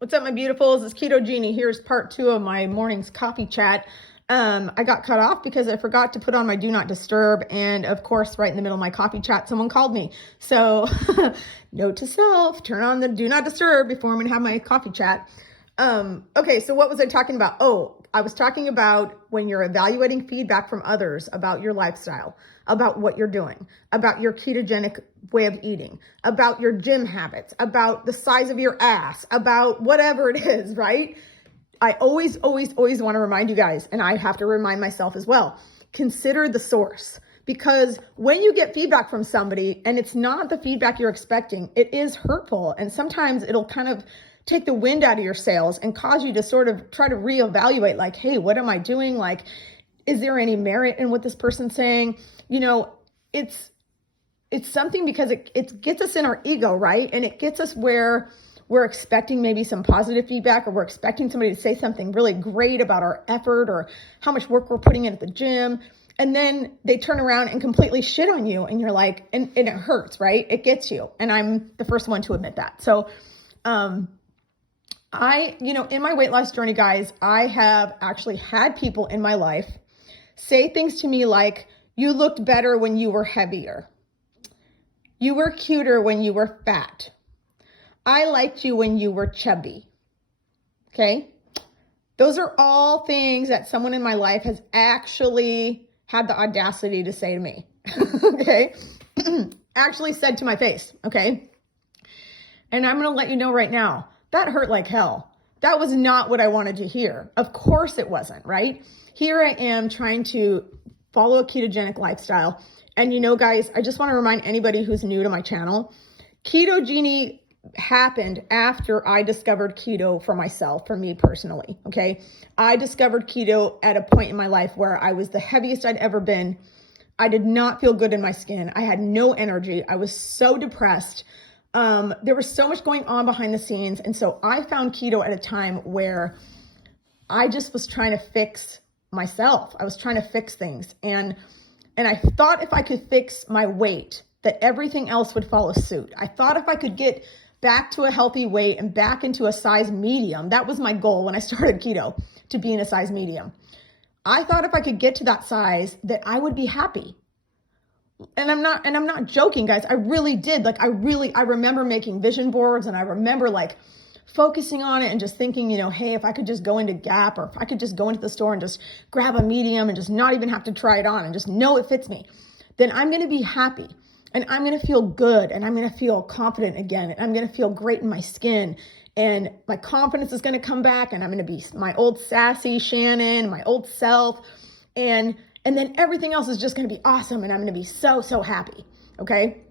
What's up, my beautifuls? It's KetoGenie. Here's part 2 of my morning's coffee chat. I got cut off because I forgot to put on my do not disturb. And of course, right in the middle of my coffee chat, someone called me. So note to self, turn on the do not disturb before I'm going to have my coffee chat. Okay, so what was I talking about? Oh, I was talking about when you're evaluating feedback from others about your lifestyle, about what you're doing, about your ketogenic way of eating, about your gym habits, about the size of your ass, about whatever it is, right? I always want to remind you guys, and I have to remind myself as well, consider the source. Because when you get feedback from somebody and it's not the feedback you're expecting, it is hurtful. And sometimes it'll kind of take the wind out of your sails and cause you to sort of try to reevaluate, like, hey, what am I doing? Like, is there any merit in what this person's saying? You know, it's something because it gets us in our ego, right? And it gets us where we're expecting maybe some positive feedback, or we're expecting somebody to say something really great about our effort or how much work we're putting in at the gym. And then they turn around and completely shit on you. And you're like, and it hurts, right? It gets you. And I'm the first one to admit that. So, in my weight loss journey, guys, I have actually had people in my life say things to me like, you looked better when you were heavier. You were cuter when you were fat. I liked you when you were chubby. Okay? Those are all things that someone in my life has actually had the audacity to say to me. Okay? Actually said to my face. Okay? And I'm going to let you know right now, that hurt like hell. That was not what I wanted to hear. Of course it wasn't, right? Here I am trying to follow a ketogenic lifestyle. And guys, I just want to remind anybody who's new to my channel, KetoGenie happened after I discovered keto for myself, for me personally, okay? I discovered keto at a point in my life where I was the heaviest I'd ever been. I did not feel good in my skin. I had no energy. I was so depressed. There was so much going on behind the scenes. And so I found keto at a time where I just was trying to fix myself. I was trying to fix things. And I thought if I could fix my weight, that everything else would follow suit. I thought if I could get back to a healthy weight and back into a size medium, that was my goal when I started keto, to be in a size medium. I thought if I could get to that size that I would be happy. And I'm not joking, guys. I really did. I remember making vision boards, and I remember focusing on it and just thinking, hey, if I could just go into Gap, or if I could just go into the store and just grab a medium and just not even have to try it on and just know it fits me, then I'm going to be happy, and I'm going to feel good, and I'm going to feel confident again, and I'm going to feel great in my skin, and my confidence is going to come back, and I'm going to be my old sassy Shannon, my old self, and then everything else is just going to be awesome, and I'm going to be so happy, okay?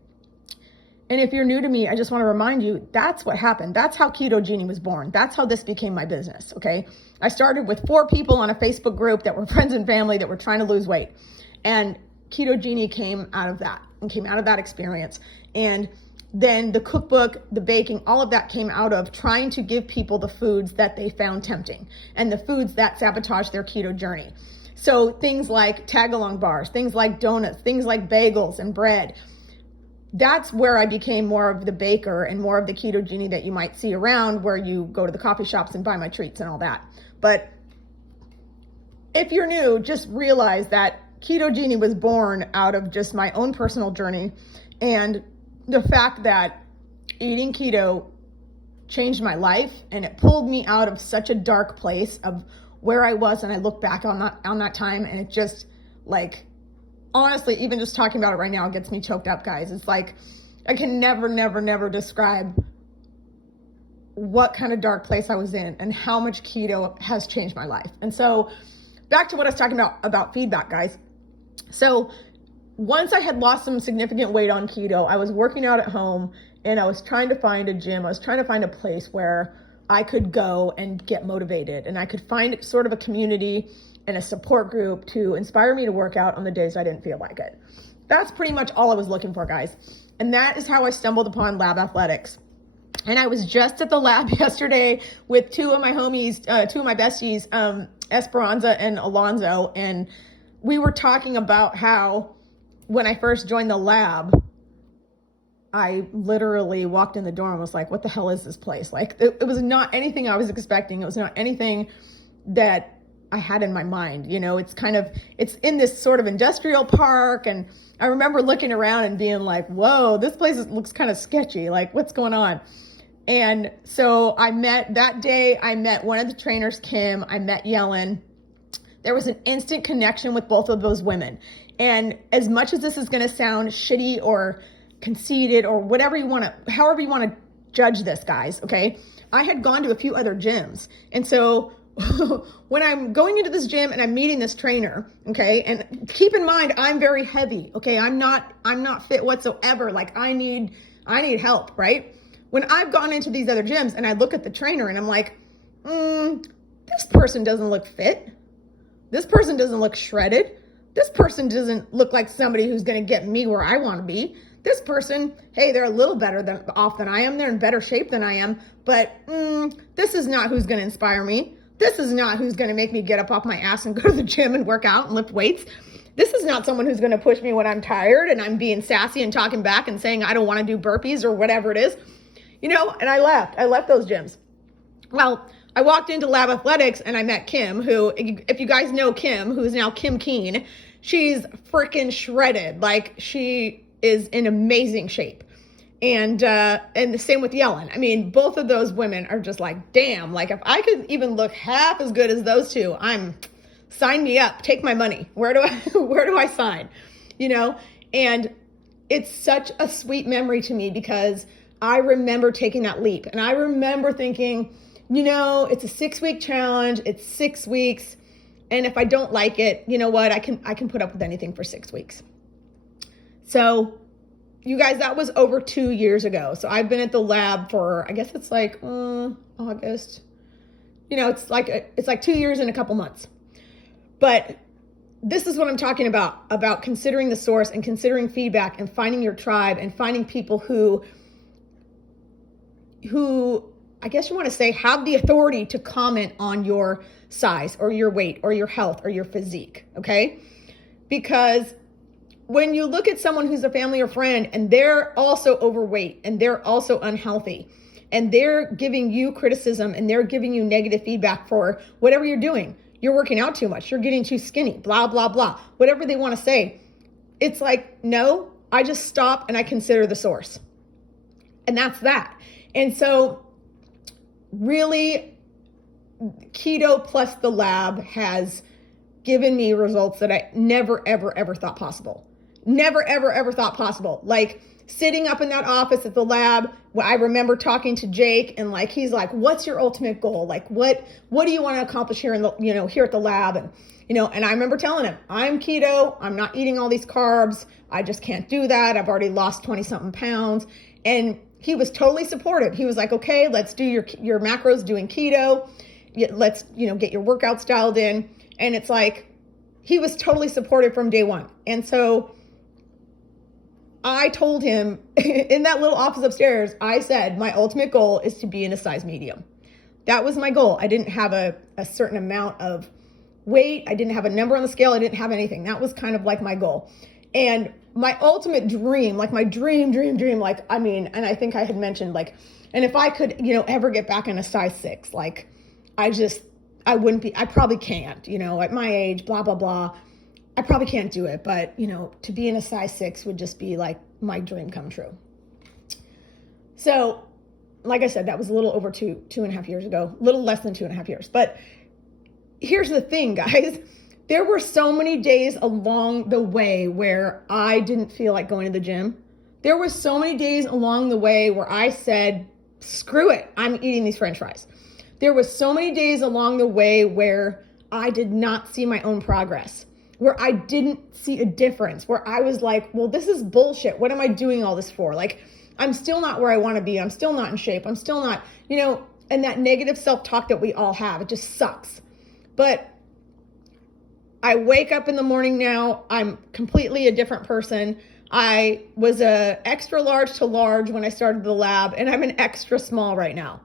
And if you're new to me, I just want to remind you, that's what happened. That's how KetoGenie was born. That's how this became my business, okay? I started with 4 people on a Facebook group that were friends and family that were trying to lose weight. And KetoGenie came out of that, and came out of that experience. And then the cookbook, the baking, all of that came out of trying to give people the foods that they found tempting and the foods that sabotage their keto journey. So things like tag-along bars, things like donuts, things like bagels and bread. That's where I became more of the baker and more of the KetoGenie that you might see around, where you go to the coffee shops and buy my treats and all that. But if you're new, just realize that KetoGenie was born out of just my own personal journey, and the fact that eating keto changed my life, and it pulled me out of such a dark place of where I was. And I look back on that time, and it just, honestly, even just talking about it right now gets me choked up, guys. It's like I can never describe what kind of dark place I was in and how much keto has changed my life. And so back to what I was talking about feedback, guys. So once I had lost some significant weight on keto, I was working out at home, and I was trying to find a gym. I was trying to find a place where I could go and get motivated, and I could find sort of a community and a support group to inspire me to work out on the days I didn't feel like it. That's pretty much all I was looking for, guys. And that is how I stumbled upon Lab Athletics. And I was just at the lab yesterday with 2 of my homies, 2 of my besties, Esperanza and Alonzo. And we were talking about how when I first joined the lab, I literally walked in the door and was like, what the hell is this place? Like, it was not anything I was expecting. It was not anything that I had in my mind. You know, it's in this sort of industrial park. And I remember looking around and being like, whoa, this place looks kind of sketchy. Like, what's going on? And so that day, I met one of the trainers, Kim. I met Yellen. There was an instant connection with both of those women. And as much as this is going to sound shitty or conceited or however you want to judge this, guys, okay? I had gone to a few other gyms. And so when I'm going into this gym and I'm meeting this trainer, okay? And keep in mind, I'm very heavy, okay? I'm not fit whatsoever. Like I need help, right? When I've gone into these other gyms and I look at the trainer and I'm like, this person doesn't look fit. This person doesn't look shredded. This person doesn't look like somebody who's going to get me where I want to be. This person, hey, they're a little better off than I am. They're in better shape than I am. But this is not who's going to inspire me. This is not who's going to make me get up off my ass and go to the gym and work out and lift weights. This is not someone who's going to push me when I'm tired and I'm being sassy and talking back and saying I don't want to do burpees or whatever it is. You know, and I left those gyms. Well, I walked into Lab Athletics and I met Kim, who, if you guys know Kim, who is now Kim Keen, she's freaking shredded. Like she is in amazing shape. And the same with Yellen. I mean, both of those women are just like, damn, like if I could even look half as good as those two, sign me up, take my money. Where do I sign? You know? And it's such a sweet memory to me because I remember taking that leap and I remember thinking, you know, it's a 6-week challenge. It's 6 weeks. And if I don't like it, you know what? I can put up with anything for 6 weeks. So you guys, that was over 2 years ago. So I've been at the lab for, I guess it's like August. You know, it's like 2 years and a couple months. But this is what I'm talking about considering the source and considering feedback and finding your tribe and finding people who I guess you want to say have the authority to comment on your size or your weight or your health or your physique, okay? Because when you look at someone who's a family or friend and they're also overweight and they're also unhealthy and they're giving you criticism and they're giving you negative feedback for whatever you're doing, you're working out too much, you're getting too skinny, blah, blah, blah, whatever they want to say, it's like, no, I just stop and I consider the source. And that's that. And so really, keto plus the lab has given me results that I never, ever, ever thought possible. Never, ever, ever thought possible. Like sitting up in that office at the lab, I remember talking to Jake and like, he's like, what's your ultimate goal? Like, what do you want to accomplish here here at the lab? And, and I remember telling him, I'm keto. I'm not eating all these carbs. I just can't do that. I've already lost 20 something pounds. And he was totally supportive. He was like, okay, let's do your macros doing keto. Let's, get your workouts dialed in. And it's like, he was totally supportive from day one. And so I told him in that little office upstairs, I said, my ultimate goal is to be in a size medium. That was my goal. I didn't have a certain amount of weight. I didn't have a number on the scale. I didn't have anything. That was kind of like my goal. And my ultimate dream, like my dream, like, I mean, and I think I had mentioned like, and if I could, ever get back in a size 6, like I probably can't, at my age, blah, blah, blah. I probably can't do it, but to be in a size 6 would just be like my dream come true. So like I said, that was a little over 2.5 years ago, a little less than 2.5 years. But here's the thing, guys. There were so many days along the way where I didn't feel like going to the gym. There were so many days along the way where I said, screw it, I'm eating these French fries. There were so many days along the way where I did not see my own progress, where I didn't see a difference, where I was like, well, this is bullshit. What am I doing all this for? Like, I'm still not where I want to be. I'm still not in shape. I'm still not, and that negative self-talk that we all have, it just sucks. But I wake up in the morning now, I'm completely a different person. I was a extra large to large when I started the lab, and I'm an extra small right now.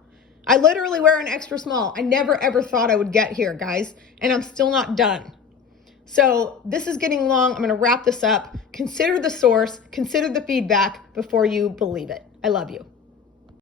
I literally wear an extra small. I never ever thought I would get here, guys, and I'm still not done. So this is getting long. I'm going to wrap this up. Consider the source, consider the feedback before you believe it. I love you.